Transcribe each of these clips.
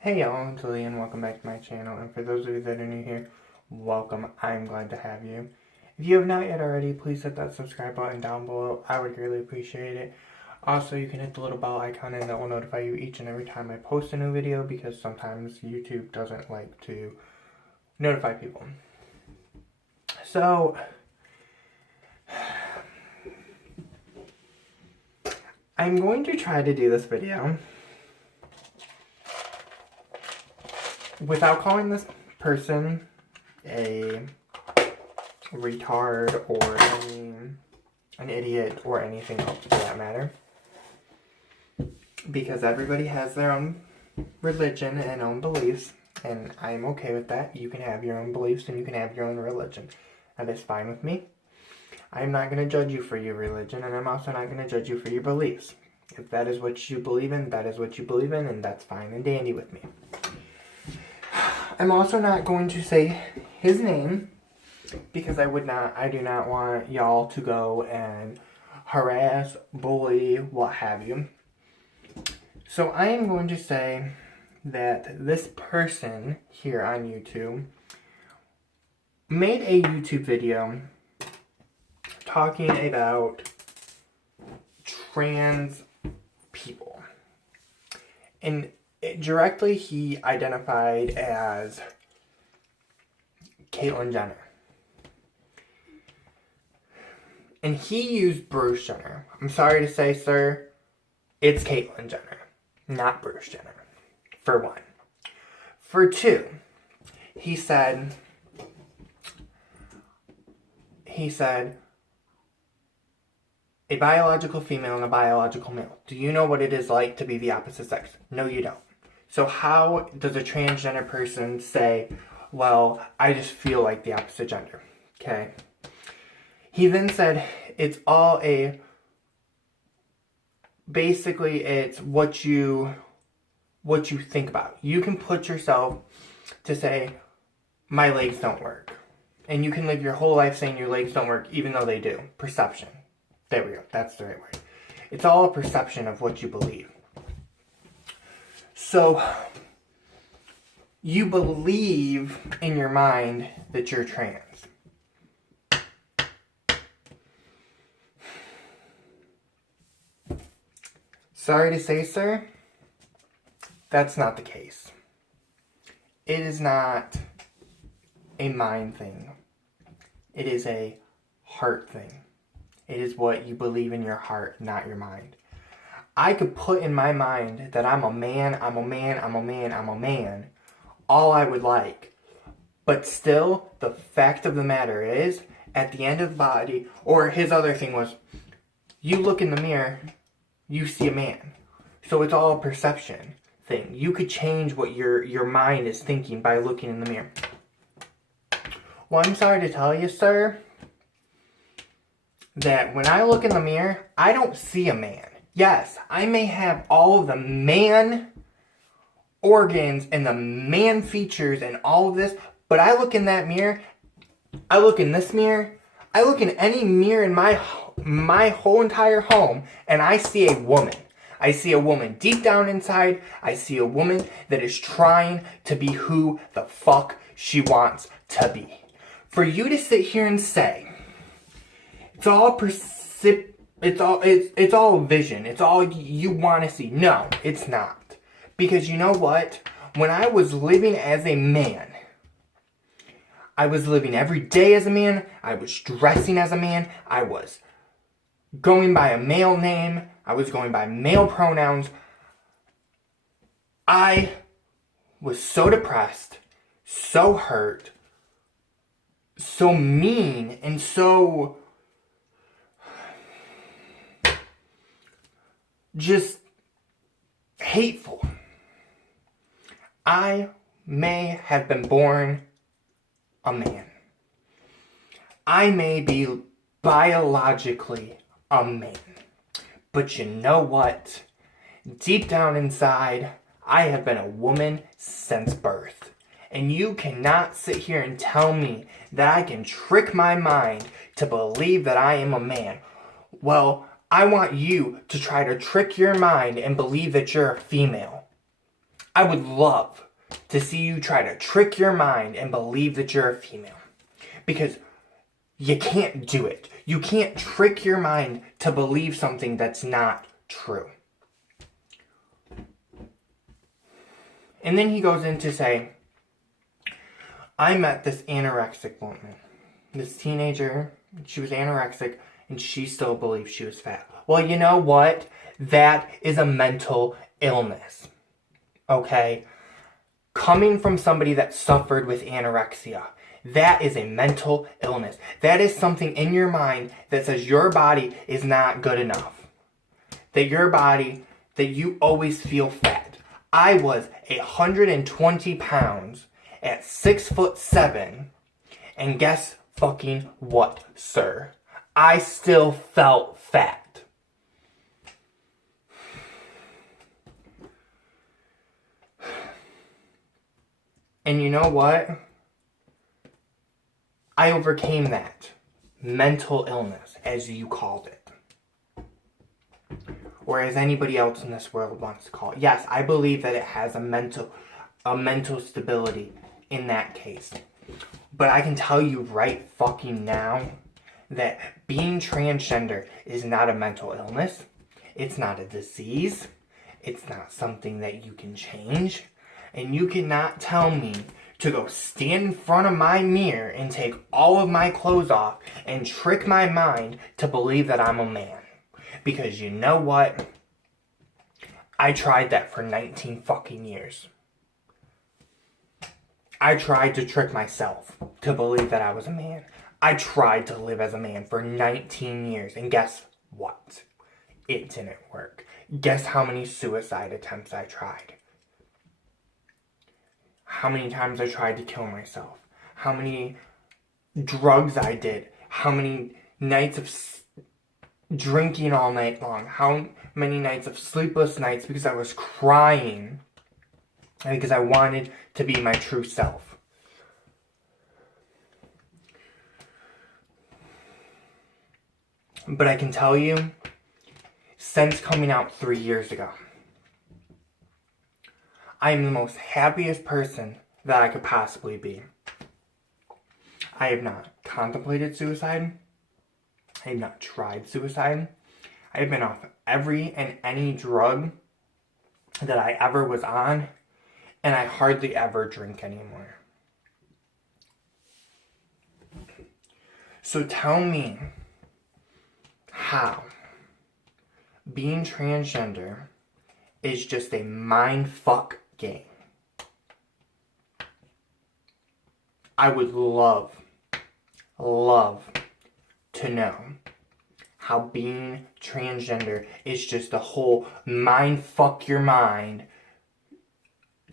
Hey y'all, it's Lee and welcome back to my channel, and for those of you that are new here, welcome. I'm glad to have you. If you have not yet already, please hit that subscribe button down below. I would greatly appreciate it. Also, you can hit the little bell icon and that will notify you each and every time I post a new video, because sometimes YouTube doesn't like to notify people. So, I'm going to try to do this video without calling this person a retard or an idiot or anything else for that matter, because everybody has their own religion and own beliefs, and I'm okay with that. You can have your own beliefs and you can have your own religion. That is fine with me. I'm not going to judge you for your religion, and I'm also not going to judge you for your beliefs. If that is what you believe in, that is what you believe in, and that's fine and dandy with me. I'm also not going to say his name, because I do not want y'all to go and harass, bully, what have you. So I am going to say that this person here on YouTube made a YouTube video talking about trans people. And directly he identified as Caitlyn Jenner. And he used Bruce Jenner. I'm sorry to say, sir, it's Caitlyn Jenner, not Bruce Jenner, for one. For two, he said, a biological female and a biological male. Do you know what it is like to be the opposite sex? No, you don't. So how does a transgender person say, well, I just feel like the opposite gender? Okay. He then said it's all basically it's what you think about. You can put yourself to say, my legs don't work. And you can live your whole life saying your legs don't work even though they do. Perception. There we go. That's the right word. It's all a perception of what you believe. So, you believe in your mind that you're trans. Sorry to say, sir, that's not the case. It is not a mind thing. It is a heart thing. It is what you believe in your heart, not your mind. I could put in my mind that I'm a man, all I would like. But still, the fact of the matter is, at the end of the body, or his other thing was, you look in the mirror, you see a man. So it's all a perception thing. You could change what your mind is thinking by looking in the mirror. Well, I'm sorry to tell you, sir, that when I look in the mirror, I don't see a man. Yes, I may have all of the man organs and the man features and all of this, but I look in that mirror, I look in this mirror, I look in any mirror in my whole entire home, and I see a woman. I see a woman deep down inside. I see a woman that is trying to be who the fuck she wants to be. For you to sit here and say, it's all vision. It's all you want to see. No, it's not. Because you know what? When I was living as a man, I was living every day as a man. I was dressing as a man. I was going by a male name. I was going by male pronouns. I was so depressed, so hurt, so mean, and so just hateful. I may have been born a man. I may be biologically a man. But you know what? Deep down inside, I have been a woman since birth. And you cannot sit here and tell me that I can trick my mind to believe that I am a man. Well, I want you to try to trick your mind and believe that you're a female. I would love to see you try to trick your mind and believe that you're a female. Because you can't do it. You can't trick your mind to believe something that's not true. And then he goes in to say, I met this anorexic woman. This teenager, she was anorexic, and she still believed she was fat. Well, you know what? That is a mental illness. Okay? Coming from somebody that suffered with anorexia, that is a mental illness. That is something in your mind that says your body is not good enough. That your body, that you always feel fat. I was 120 pounds at 6'7", and guess fucking what, sir? I still felt fat. And you know what? I overcame that mental illness, as you called it. Or as anybody else in this world wants to call it. Yes, I believe that it has a mental stability in that case. But I can tell you right fucking now that being transgender is not a mental illness. It's not a disease. It's not something that you can change. And you cannot tell me to go stand in front of my mirror and take all of my clothes off and trick my mind to believe that I'm a man. Because you know what? I tried that for 19 fucking years. I tried to trick myself to believe that I was a man. I tried to live as a man for 19 years. And guess what? It didn't work. Guess how many suicide attempts I tried? How many times I tried to kill myself? How many drugs I did? How many nights of drinking all night long? How many nights of sleepless nights because I was crying and because I wanted to be my true self? But I can tell you, since coming out 3 years ago, I am the most happiest person that I could possibly be. I have not contemplated suicide. I have not tried suicide. I have been off every and any drug that I ever was on, and I hardly ever drink anymore. So tell me how being transgender is just a mindfuck game. I would love to know how being transgender is just a whole mindfuck your mind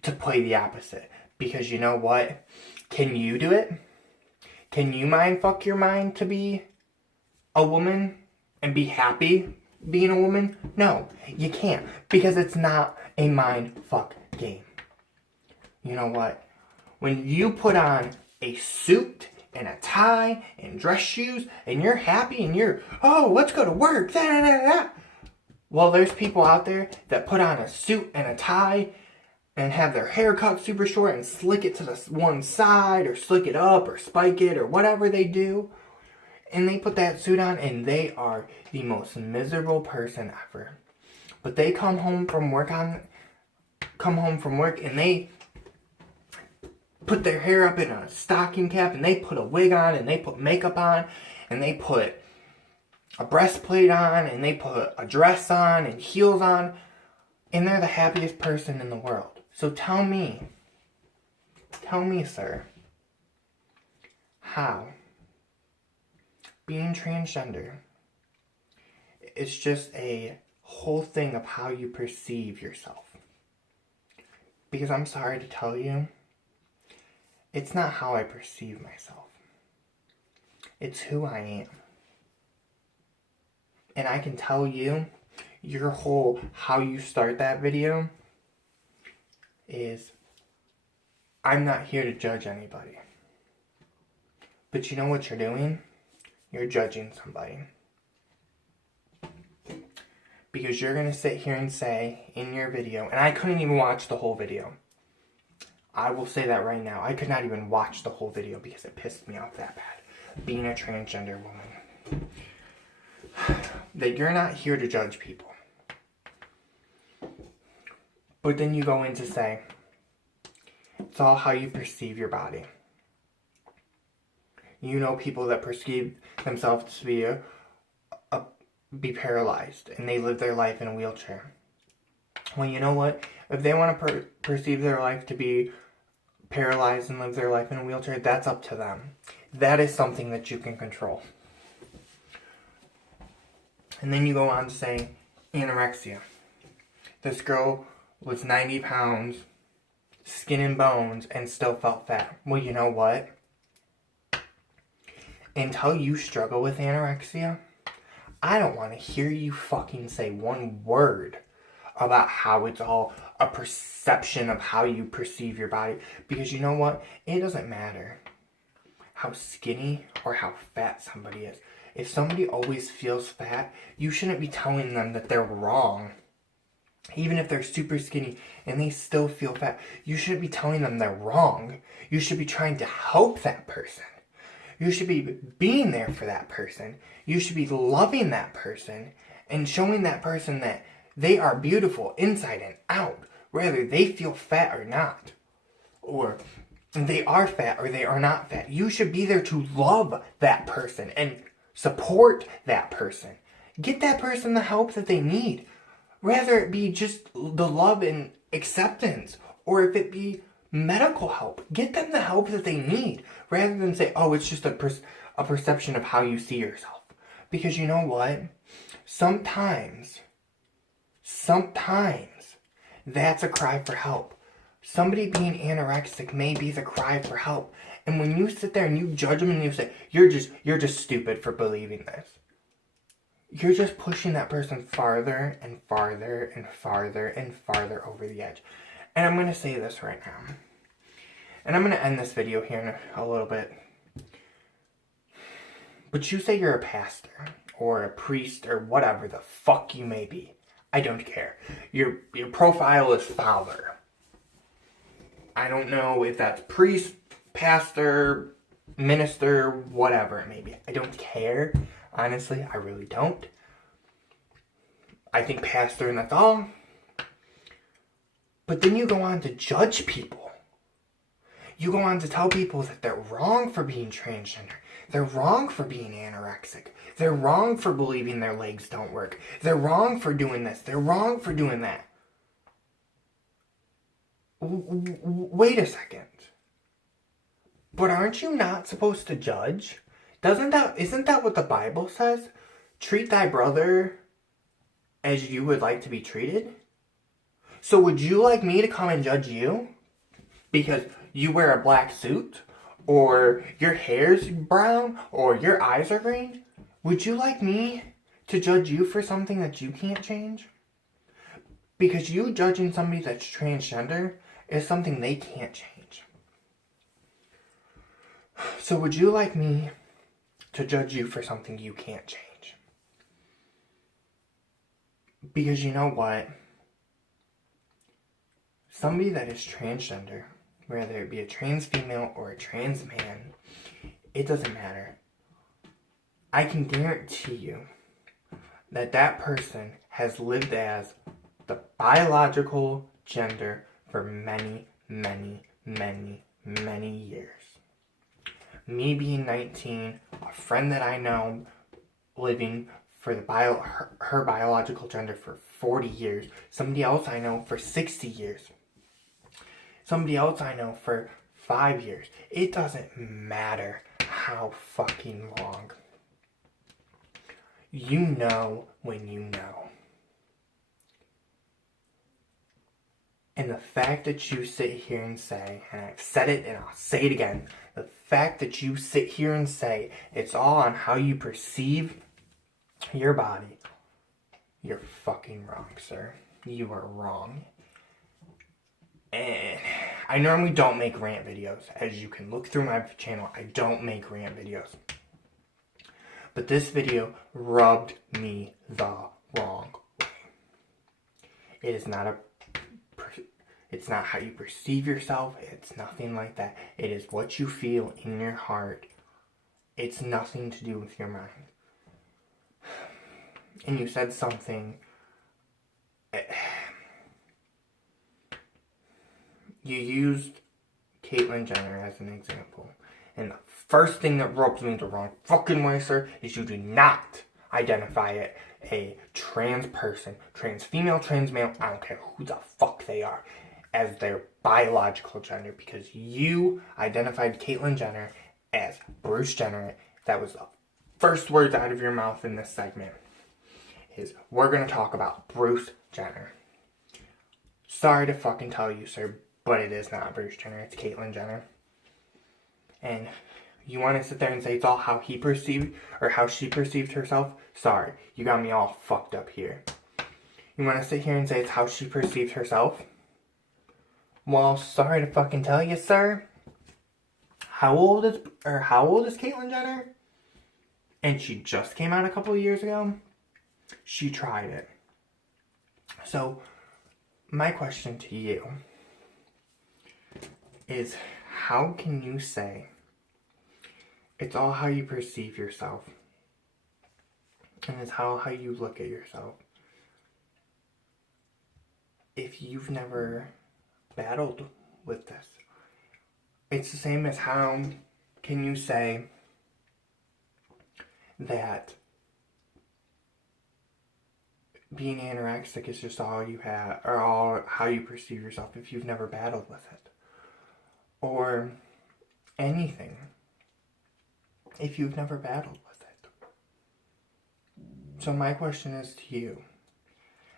to play the opposite. Because you know what? Can you do it? Can you mindfuck your mind to be a woman and be happy being a woman? No, you can't. Because it's not a mindfuck game. You know what? When you put on a suit and a tie and dress shoes and you're happy and you're, oh, let's go to work. Da, da, da, da. Well, there's people out there that put on a suit and a tie and have their hair cut super short and slick it to the one side or slick it up or spike it or whatever they do. And they put that suit on and they are the most miserable person ever. But they come home from work and they put their hair up in a stocking cap and they put a wig on and they put makeup on and they put a breastplate on and they put a dress on and heels on, and they're the happiest person in the world. So tell me, sir, how being transgender is just a whole thing of how you perceive yourself. Because I'm sorry to tell you, it's not how I perceive myself. It's who I am. And I can tell you, your whole how you start that video is, I'm not here to judge anybody. But you know what you're doing? You're judging somebody. Because you're going to sit here and say in your video, and I couldn't even watch the whole video. I will say that right now. I could not even watch the whole video because it pissed me off that bad. Being a transgender woman. That you're not here to judge people. But then you go in to say, it's all how you perceive your body. You know people that perceive themselves to be paralyzed, and they live their life in a wheelchair. Well, you know what? If they want to perceive their life to be paralyzed and live their life in a wheelchair, that's up to them. That is something that you can control. And then you go on to say anorexia. This girl was 90 pounds, skin and bones, and still felt fat. Well, you know what? Until you struggle with anorexia, I don't want to hear you fucking say one word about how it's all a perception of how you perceive your body. Because you know what? It doesn't matter how skinny or how fat somebody is. If somebody always feels fat, you shouldn't be telling them that they're wrong. Even if they're super skinny and they still feel fat, you shouldn't be telling them they're wrong. You should be trying to help that person. You should be being there for that person. You should be loving that person and showing that person that they are beautiful inside and out, whether they feel fat or not. Or they are fat or they are not fat. You should be there to love that person and support that person. Get that person the help that they need. Whether it be just the love and acceptance, or if it be medical help. Get them the help that they need, rather than say, oh, it's just a perception of how you see yourself. Because you know what? Sometimes, that's a cry for help. Somebody being anorexic may be the cry for help. And when you sit there and you judge them and you say, you're just stupid for believing this. You're just pushing that person farther and farther and farther and farther over the edge. And I'm going to say this right now. And I'm going to end this video here in a little bit. But you say you're a pastor or a priest or whatever the fuck you may be. I don't care. Your profile is father. I don't know if that's priest, pastor, minister, whatever it may be. I don't care. Honestly, I really don't. I think pastor and that's all. But then you go on to judge people. You go on to tell people that they're wrong for being transgender. They're wrong for being anorexic. They're wrong for believing their legs don't work. They're wrong for doing this. They're wrong for doing that. Wait a second. But aren't you not supposed to judge? Isn't that what the Bible says? Treat thy brother as you would like to be treated? So would you like me to come and judge you? Because you wear a black suit? Or your hair's brown? Or your eyes are green? Would you like me to judge you for something that you can't change? Because you judging somebody that's transgender is something they can't change. So would you like me to judge you for something you can't change? Because you know what? Somebody that is transgender, whether it be a trans female or a trans man, it doesn't matter. I can guarantee you that that person has lived as the biological gender for many, many, many, many years. Me being 19, a friend that I know living for her biological gender for 40 years, somebody else I know for 60 years, somebody else I know for 5 years. It doesn't matter how fucking long. You know when you know. And the fact that you sit here and say, and I've said it and I'll say it again, the fact that you sit here and say it's all on how you perceive your body, you're fucking wrong, sir. You are wrong. And I normally don't make rant videos. As you can look through my channel, I don't make rant videos. But this video rubbed me the wrong way. It is not it's not how you perceive yourself. It's nothing like that. It is what you feel in your heart. It's nothing to do with your mind. And you said something. You used Caitlyn Jenner as an example. And the first thing that rubs me the wrong fucking way, sir, is you do not identify it a trans person, trans female, trans male, I don't care who the fuck they are, as their biological gender, because you identified Caitlyn Jenner as Bruce Jenner. That was the first words out of your mouth in this segment, is we're going to talk about Bruce Jenner. Sorry to fucking tell you, sir, but it is not Bruce Jenner, it's Caitlyn Jenner. And you want to sit there and say it's all how he perceived, or how she perceived herself? Sorry, you got me all fucked up here. You want to sit here and say it's how she perceived herself? Well, sorry to fucking tell you, sir. How old is Caitlyn Jenner? And she just came out a couple of years ago. She tried it. So, my question to you is, how can you say it's all how you perceive yourself, and it's how you look at yourself, if you've never battled with this? It's the same as how can you say that being anorexic is just all you have, or all how you perceive yourself, if you've never battled with it, or anything, if you've never battled with it. So my question is to you,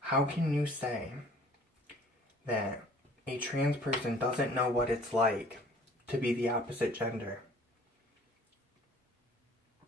how can you say that a trans person doesn't know what it's like to be the opposite gender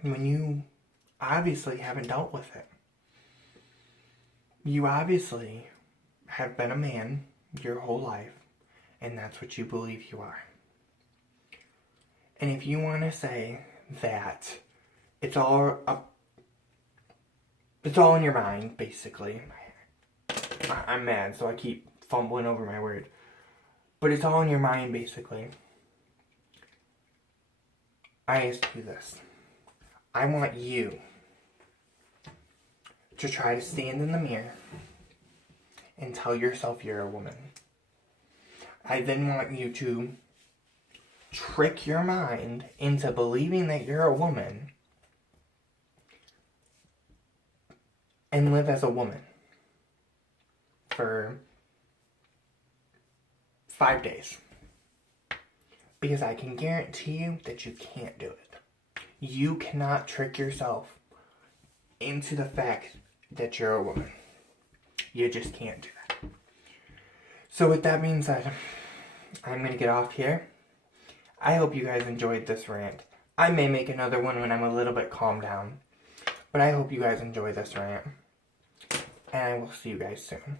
when you obviously haven't dealt with it? You obviously have been a man your whole life, and that's what you believe you are. And if you want to say that it's all in your mind, basically. I'm mad, so I keep fumbling over my word. But it's all in your mind, basically. I ask you this. I want you to try to stand in the mirror and tell yourself you're a woman. I then want you to trick your mind into believing that you're a woman and live as a woman for 5 days. Because I can guarantee you that you can't do it. You cannot trick yourself into the fact that you're a woman. You just can't do that. So with that being said, I'm going to get off here. I hope you guys enjoyed this rant. I may make another one when I'm a little bit calmed down. But I hope you guys enjoy this rant. And I will see you guys soon.